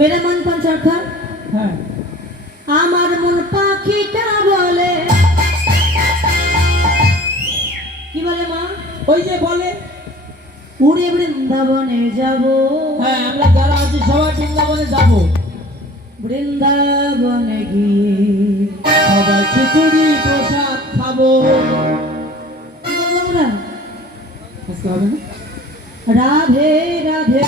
मेरा मन पंचार्थ हाँ आमार मन पाखीटा बोले की बोले मा ওই যে বলে उड़े बृंदावने जाबो হ্যাঁ আমরা যারা আছি সবাই বৃন্দাবনে যাব বৃন্দাবনে গিয়ে সবাই খিচুড়ি প্রসাদ খাবো কি বললাম না আজকে হবে না রাধে রাধে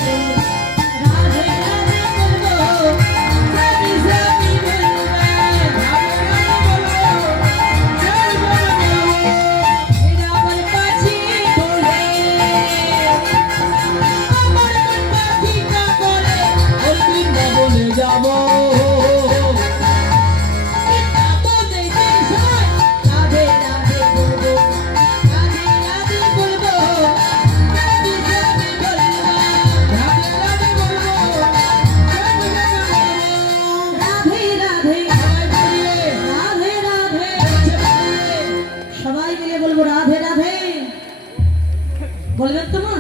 बोलबेन तो मा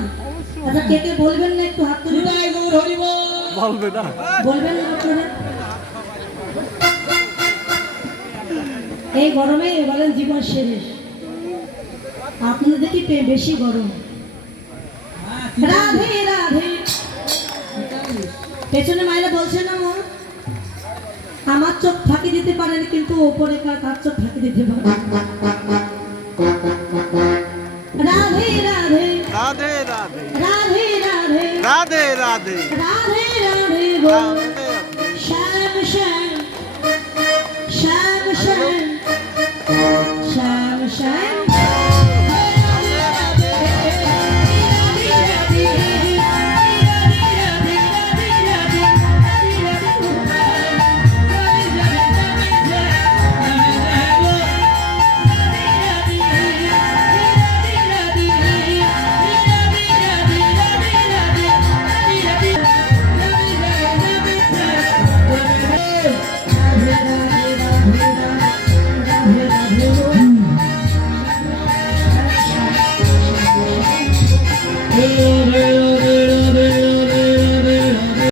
अच्छा के बोलबेन ना একটু হাত তুলে জয় গৌর হরি বল বলবে না बोलबेन না আপনারা এই গরমে বলেন জীবন শেষ আপনাদের দেখি বেশি গরম রাধে রাধে পেছনে মাইরা বলছে না মা আমার চোখ ফাঁকি দিতে পারেন কিন্তু উপরে তার চোখ ফাঁকি দিতে পারে राधे राधे রাধে রাধে राधे राधे রাধে রাধে राधे राधे बोल श्याम श्याम श्याम श्याम श्याम श्याम राधे राधे